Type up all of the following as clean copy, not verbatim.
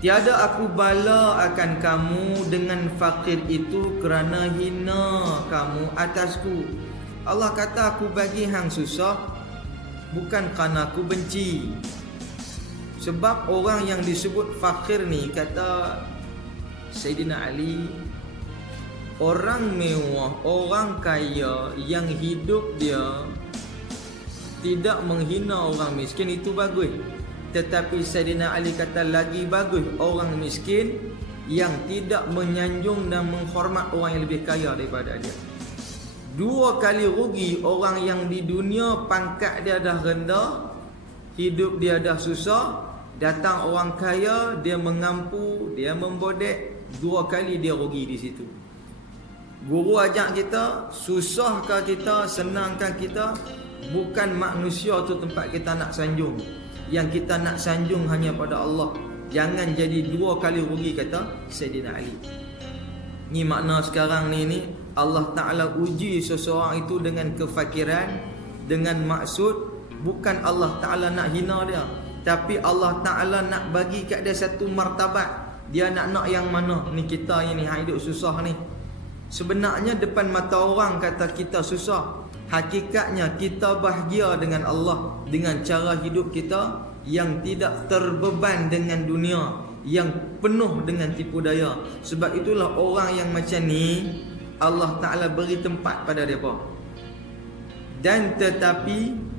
Tiada aku bala akan kamu dengan fakir itu kerana hina kamu atasku. Allah kata aku bagi hang susah bukan kerana aku benci. Sebab orang yang disebut fakir ni, kata Sayyidina Ali, orang mewah, orang kaya yang hidup dia tidak menghina orang miskin, itu bagus. Tetapi Sayyidina Ali kata lagi bagus orang miskin yang tidak menyanjung dan menghormat orang yang lebih kaya daripada dia. Dua kali rugi orang yang di dunia pangkat dia dah rendah, hidup dia dah susah, datang orang kaya, dia mengampu, dia membodek, dua kali dia rugi di situ. Guru ajak kita, susahkah kita, senangkah kita, bukan manusia tu tempat kita nak sanjung. Yang kita nak sanjung hanya pada Allah. Jangan jadi dua kali rugi, kata Sayyidina Ali. Ni makna sekarang ni Allah Ta'ala uji seseorang itu dengan kefakiran, dengan maksud bukan Allah Ta'ala nak hina dia, tapi Allah Ta'ala nak bagi kat dia satu martabat. Dia nak yang mana? Ni kita ni hidup susah ni. Sebenarnya depan mata orang kata kita susah, hakikatnya kita bahagia dengan Allah, dengan cara hidup kita yang tidak terbeban dengan dunia, yang penuh dengan tipu daya. Sebab itulah orang yang macam ni Allah Ta'ala beri tempat pada mereka. Dan tetapi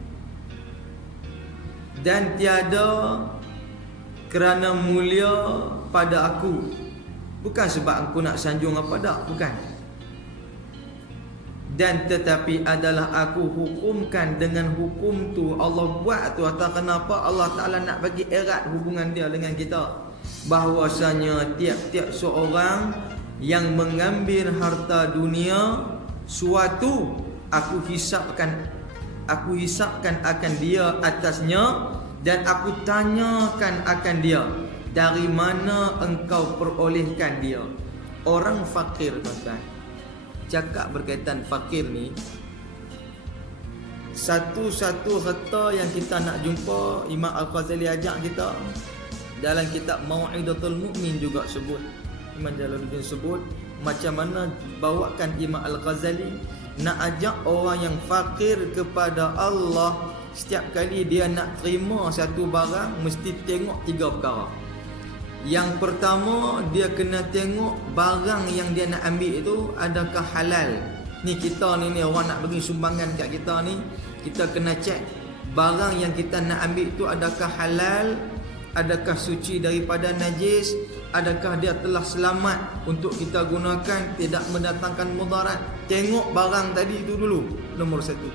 dan tiada kerana mulia pada aku, bukan sebab aku nak sanjung apa dak, bukan. Dan tetapi adalah aku hukumkan dengan hukum tu, Allah buat tu. Atau kenapa Allah Ta'ala nak bagi erat hubungan dia dengan kita, bahwasanya tiap-tiap seorang yang mengambil harta dunia suatu, aku hisapkan akan dia atasnya, dan aku tanyakan akan dia, dari mana engkau perolehkan dia. Orang fakir, tuan-tuan, cakap berkaitan fakir ni, satu-satu harta yang kita nak jumpa, Imam Al-Ghazali ajak kita dalam kitab Mau'idatul Mu'min juga sebut, Imam Jalaluddin sebut macam mana bawakan Imam Al-Ghazali nak ajak orang yang fakir kepada Allah. Setiap kali dia nak terima satu barang, mesti tengok tiga perkara. Yang pertama, dia kena tengok barang yang dia nak ambil itu adakah halal. Ni kita ni orang nak bagi sumbangan kat kita ni, kita kena cek barang yang kita nak ambil itu adakah halal, adakah suci daripada najis, adakah dia telah selamat untuk kita gunakan, tidak mendatangkan mudarat. Tengok barang tadi itu dulu, nombor satu.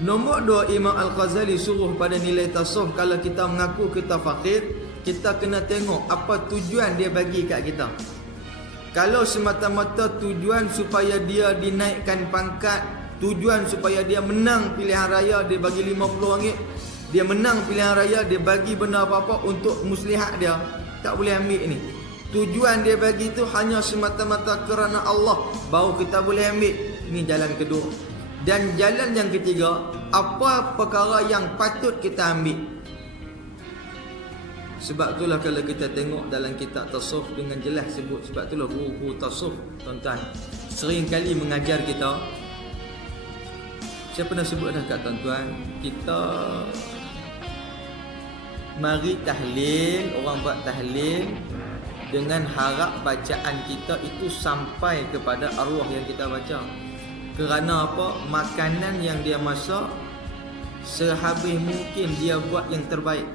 Nombor dua, Imam Al-Ghazali suruh pada nilai tasawuf, kalau kita mengaku kita fakir, kita kena tengok apa tujuan dia bagi kat kita. Kalau semata-mata tujuan supaya dia dinaikkan pangkat, tujuan supaya dia menang pilihan raya, dia bagi RM50, dia menang pilihan raya, dia bagi benda apa-apa untuk muslihat dia, tak boleh ambil ni. Tujuan dia bagi tu hanya semata-mata kerana Allah, baru kita boleh ambil. Ini jalan kedua. Dan jalan yang ketiga, apa perkara yang patut kita ambil. Sebab itulah kalau kita tengok dalam kitab tasawuf dengan jelas sebut, sebab itulah guru-guru tasawuf, tuan-tuan, sering kali mengajar kita. Saya pernah sebut dah kat tuan-tuan, kita mari tahlil, orang buat tahlil dengan harap bacaan kita itu sampai kepada arwah yang kita baca. Kerana apa? Makanan yang dia masak, sehabis mungkin dia buat yang terbaik.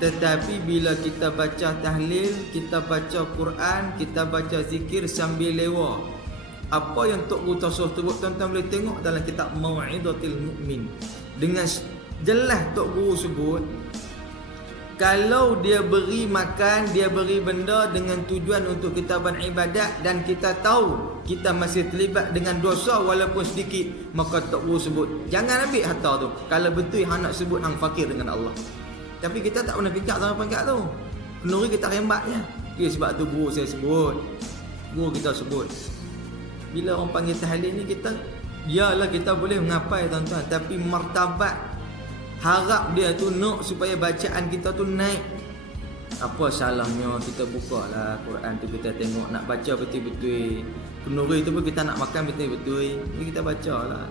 Tetapi bila kita baca tahlil, kita baca Quran, kita baca zikir sambil lewa, apa yang Tok Guru Tasawuf sebut, tuan-tuan boleh tengok dalam kitab Mau'idatul Mu'min. Dengan jelas Tok Guru sebut, kalau dia beri makan, dia beri benda dengan tujuan untuk kita beribadat, dan kita tahu kita masih terlibat dengan dosa walaupun sedikit, maka Tok Guru sebut jangan ambil harta tu. Kalau betul hang nak sebut hang fakir dengan Allah. Tapi kita tak pernah fikir sama pangkat tu. Penuri kita rembatnya. Sebab tu guru saya sebut, guru kita sebut, bila orang panggil tahlil ni, kita yalah kita boleh mengapai, tuan-tuan, tapi martabat harap dia tu nak supaya bacaan kita tu naik. Apa salahnya kita buka lah Quran tu, kita tengok, nak baca betul-betul. Penuri tu pun kita nak makan betul-betul, jadi kita baca lah.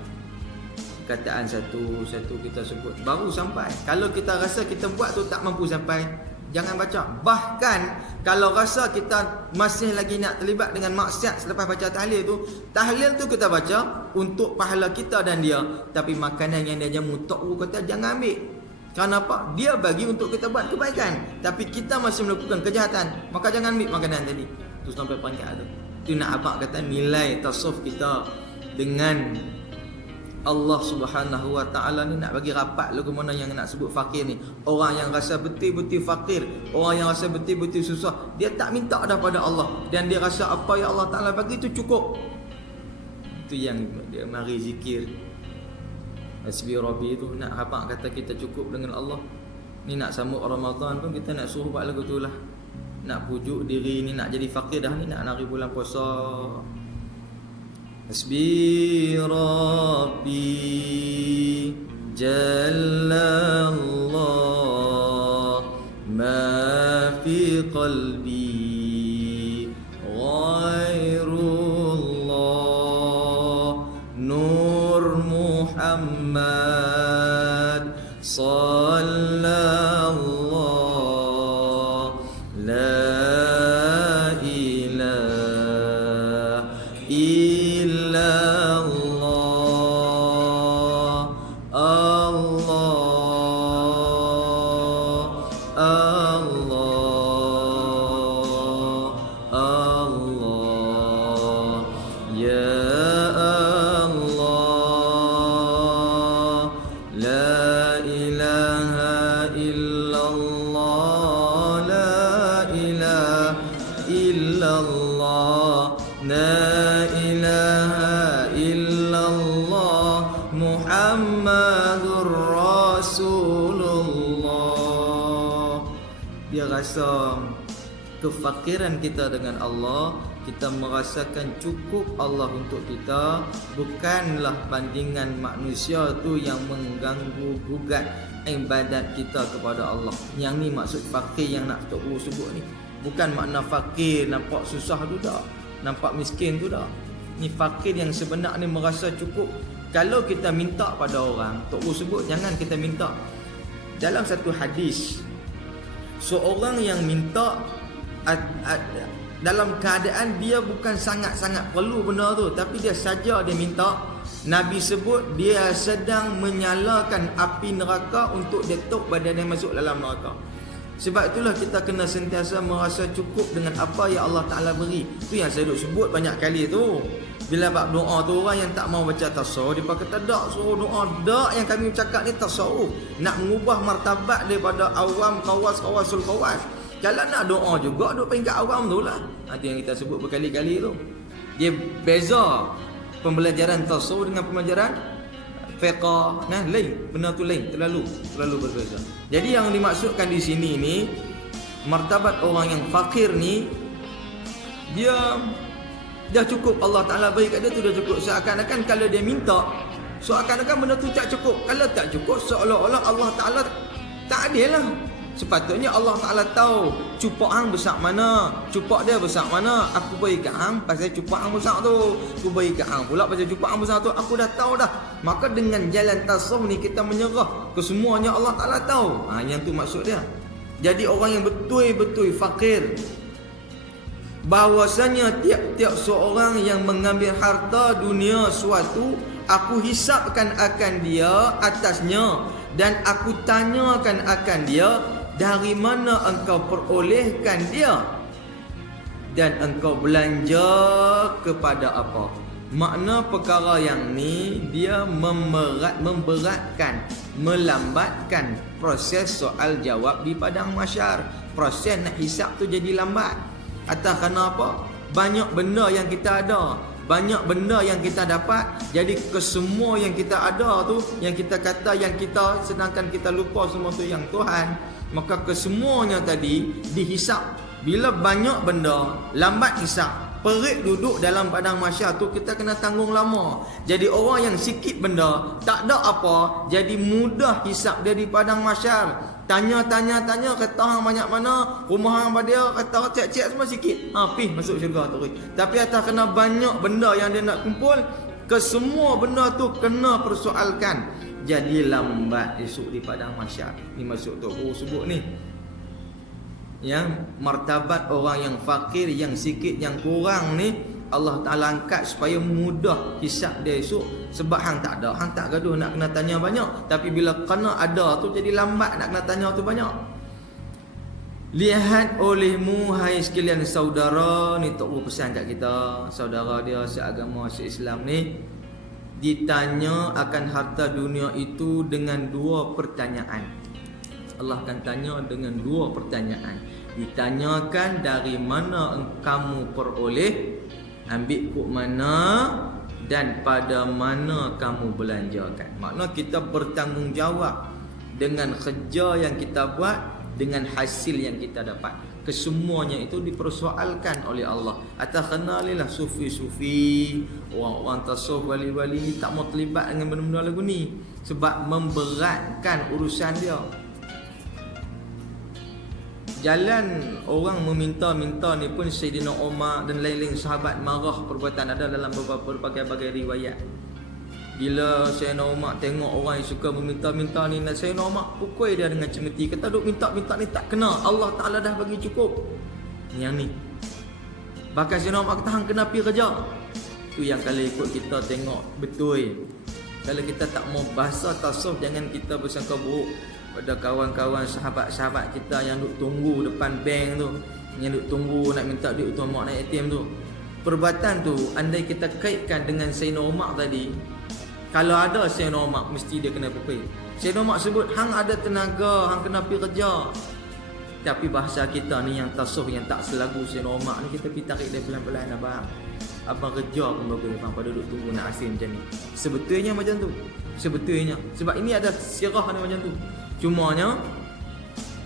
Kataan satu kita sebut baru sampai. Kalau kita rasa kita buat tu tak mampu sampai, jangan baca. Bahkan kalau rasa kita masih lagi nak terlibat dengan maksiat selepas baca tahlil tu kita baca untuk pahala kita dan dia. Tapi makanan yang dia jamu tok kata jangan ambil. Kenapa? Dia bagi untuk kita buat kebaikan, tapi kita masih melakukan kejahatan, maka jangan ambil makanan tadi. Tu sampai peringkat tu. Tu nak abang kata nilai tasawuf kita dengan Allah Subhanahu Wa Taala ni nak bagi rapat lu ke mana yang nak sebut fakir ni. Orang yang rasa betul-betul fakir, orang yang rasa betul-betul susah, dia tak minta daripada Allah dan dia rasa apa yang Allah Taala bagi tu cukup. Itu yang dia mari zikir. Hasbi Rabbi tu nak abang kata kita cukup dengan Allah. Ni nak sambut Ramadan pun kita nak suruh buat lagu tu lah. Nak pujuk diri ni, nak jadi fakir dah ni, nak nari bulan puasa. Hasbi Rabbi Jalla Allah ma fi qalbi ghairullah Nur Muhammad sallallahu la ilaha illallah Allah Allah Allah ya Allah la ilaha illallah la ilaha illallah la ilaha illallah Muhammadur Rasulullah. Dia rasa kefakiran kita dengan Allah, kita merasakan cukup Allah untuk kita, bukanlah bandingan manusia tu yang mengganggu gugat ibadat kita kepada Allah. Yang ni maksud fakir yang nak Tok Guru sebut ni. Bukan makna fakir nampak susah tu tak, nampak miskin tu tak. Ni fakir yang sebenar ni merasa cukup. Kalau kita minta pada orang, Tok Guru sebut jangan kita minta. Dalam satu hadis, seorang yang minta dalam keadaan dia bukan sangat-sangat perlu benda tu, tapi dia saja dia minta, Nabi sebut dia sedang menyalakan api neraka untuk detok badan dia masuk dalam neraka. Sebab itulah kita kena sentiasa merasa cukup dengan apa yang Allah Ta'ala beri. Tu yang saya duk sebut banyak kali tu. Bila bab doa tu, orang yang tak mau baca tasawuf, dia kata tak suruh doa. Tak, yang kami cakap ni tasawuf, nak mengubah martabat daripada awam kawasul kawas. Kalau nak doa juga, duk peringkat awam tu lah. Itu yang kita sebut berkali-kali tu. Dia beza pembelajaran tasawuf dengan pembelajaran fiqh. Nah, lain. Benda tu lain. Terlalu berbeza. Jadi yang dimaksudkan di sini ni, martabat orang yang fakir ni, dia cukup. Allah Ta'ala beri kat dia tu dah cukup. Seakan-akan kalau dia minta, seakan-akan benda tu tak cukup. Kalau tak cukup, seolah-olah Allah Ta'ala tak adil lah. Sepatutnya Allah Ta'ala tahu cupak hang besar mana, cupak dia besar mana. Aku beri kat hang pasal cupak hang besar tu, aku beri kat hang pula pasal cupak hang besar tu. Aku dah tahu dah. Maka dengan jalan tasawuf ni kita menyerah kesemuanya Allah Ta'ala tahu. Yang tu maksud dia. Jadi orang yang betul-betul fakir, bahawasanya tiap-tiap seorang yang mengambil harta dunia suatu, aku hisapkan akan dia atasnya, dan aku tanyakan akan dia, dari mana engkau perolehkan dia, dan engkau belanja kepada apa. Makna perkara yang ni dia memberatkan, melambatkan proses soal jawab di padang mahsyar. Proses nak hisap tu jadi lambat. Atas kerana apa? Banyak benda yang kita ada, banyak benda yang kita dapat. Jadi kesemua yang kita ada tu, yang kita kata yang kita, sedangkan kita lupa semua tu yang Tuhan, maka kesemuanya tadi dihisap. Bila banyak benda lambat hisap, perik duduk dalam padang mahsyar tu, kita kena tanggung lama. Jadi orang yang sikit benda, tak ada apa, jadi mudah hisap dia di padang mahsyar. Tanya, kata hang banyak mana, rumah hang pada dia, kata cek semua sikit. Pergi masuk syurga tu. Tapi atas kena banyak benda yang dia nak kumpul, kesemua benda tu kena persoalkan. Jadi lambat esok di padang mahsyar. Ni masuk Tok Guru sebut ni. Yang martabat orang yang fakir, yang sikit, yang kurang ni Allah Ta'ala angkat supaya mudah hisap dia esok. Sebab hang tak ada, hang tak gaduh nak kena tanya banyak. Tapi bila kena ada tu jadi lambat nak kena tanya tu banyak. Lihat olehmu hai sekalian saudara, ni Tok Guru pesan kat kita, saudara dia seagama, se-Islam ni, ditanya akan harta dunia itu dengan dua pertanyaan. Allah akan tanya dengan dua pertanyaan. Ditanyakan dari mana kamu peroleh, ambil kok mana, dan pada mana kamu belanjakan. Makna kita bertanggungjawab dengan kerja yang kita buat, dengan hasil yang kita dapat. Kesemuanya itu dipersoalkan oleh Allah. Atas kenalilah sufi-sufi, orang-orang tasawuf, wali-wali tak mau terlibat dengan benda-benda lagu ni, sebab memberatkan urusan dia. Jalan orang meminta-minta ni pun Sayyidina Umar dan lain-lain sahabat marah perbuatan, ada dalam berbagai-bagai riwayat. Bila Sayyidina Umar tengok orang yang suka meminta-minta ni, Sayyidina Umar pukul dia dengan cemeti, kata duk minta-minta ni tak kena, Allah Ta'ala dah bagi cukup. Yang ni bahkan Sayyidina Umar kata hang kena pergi kerja. Tu yang kalau ikut kita tengok betul. Kalau kita tak mau bahasa tasawuf, jangan kita bersangka buruk pada kawan-kawan sahabat-sahabat kita yang duk tunggu depan bank tu, yang duk tunggu nak minta duit untuk mak naik ATM tu. Perbuatan tu andai kita kaitkan dengan Sayyidina Umar tadi, kalau ada Sayyidina Umar mesti dia kena pukul. Sayyidina Umar sebut hang ada tenaga, hang kena pergi kerja. Tapi bahasa kita ni yang tasawuf, yang tak selagu Sayyidina Umar ni, kita pergi tarik dia pelan-pelan abang. Abang kerja pun bagus abang, pada duduk tunggu nak hasil macam ni. Sebetulnya macam tu. Sebetulnya sebab ini ada sirah ni macam tu. Cumanya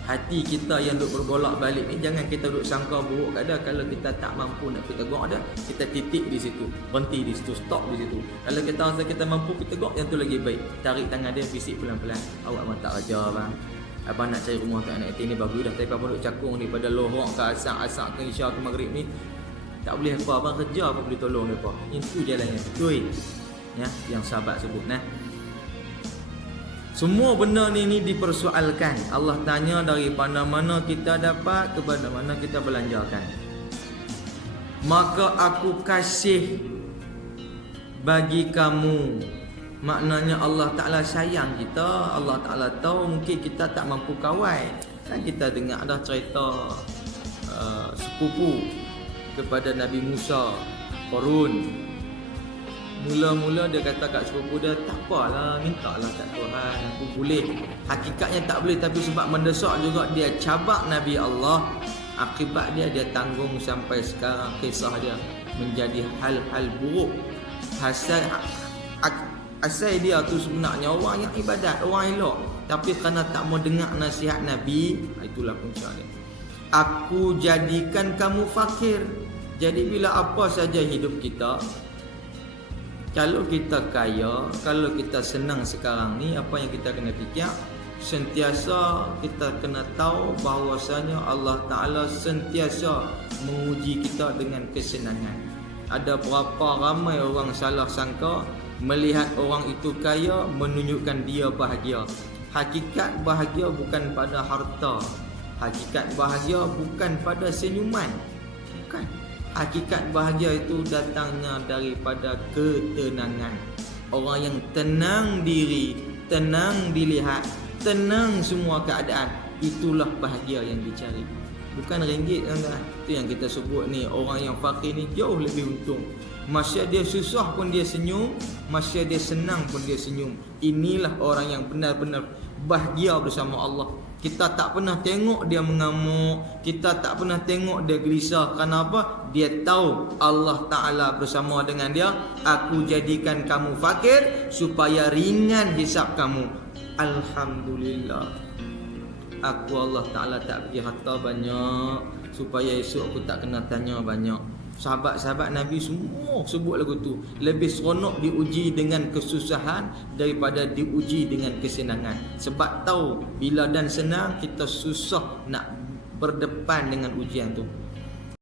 hati kita yang duk berbolak balik ni, jangan kita duk sangka buruk kada. Kalau kita tak mampu nak kita tegur ada, kita titik di situ, berhenti di situ, stop di situ. Kalau kita rasa kita mampu kita tegur, yang tu lagi baik. Tarik tangan dia, bisik pelan-pelan, awak abang tak kerja bang, abang nak cari rumah tak nak ni bagus dah, tapi abang duk cakung ni pada lohok ke asak ke isya ke maghrib ni, tak boleh apa, abang kerja apa boleh tolong mereka. Itu jalannya betul ya, yang sahabat sebut nah. Semua benda ni dipersoalkan. Allah tanya dari mana kita dapat, kepada mana kita belanjakan. Maka aku kasih bagi kamu. Maknanya Allah Ta'ala sayang kita. Allah Ta'ala tahu mungkin kita tak mampu kawal. Kan kita dengar ada cerita sepupu kepada Nabi Musa, Qarun. Mula-mula dia kata kat sepupu dia, tak apalah, mintalah kat Tuhan, aku boleh. Hakikatnya tak boleh, tapi sebab mendesak juga dia cabak Nabi Allah. Akibat dia tanggung sampai sekarang. Kisah dia menjadi hal-hal buruk. Asal dia tu sebenarnya orang yang ibadat, orang elok, tapi kerana tak mau dengar nasihat Nabi, itulah punca dia. Aku jadikan kamu fakir. Jadi bila apa saja hidup kita, kalau kita kaya, kalau kita senang sekarang ni, apa yang kita kena fikir, sentiasa kita kena tahu bahawasanya Allah Ta'ala sentiasa menguji kita dengan kesenangan. Ada berapa ramai orang salah sangka, melihat orang itu kaya menunjukkan dia bahagia. Hakikat bahagia bukan pada harta. Hakikat bahagia bukan pada senyuman. Bukan. Hakikat bahagia itu datangnya daripada ketenangan. Orang yang tenang diri, tenang dilihat, tenang semua keadaan, itulah bahagia yang dicari. Bukan ringgit tuan-tuan. Itu yang kita sebut ni, orang yang fakir ni jauh lebih untung. Masa dia susah pun dia senyum, masa dia senang pun dia senyum. Inilah orang yang benar-benar bahagia bersama Allah. Kita tak pernah tengok dia mengamuk, kita tak pernah tengok dia gelisah. Kenapa? Dia tahu Allah Ta'ala bersama dengan dia. Aku jadikan kamu fakir supaya ringan hisap kamu. Alhamdulillah, aku Allah Ta'ala tak bagi harta banyak supaya esok aku tak kena tanya banyak. Sahabat-sahabat Nabi semua sebut lagu tu. Lebih seronok diuji dengan kesusahan daripada diuji dengan kesenangan. Sebab tahu bila dan senang kita susah nak berdepan dengan ujian tu.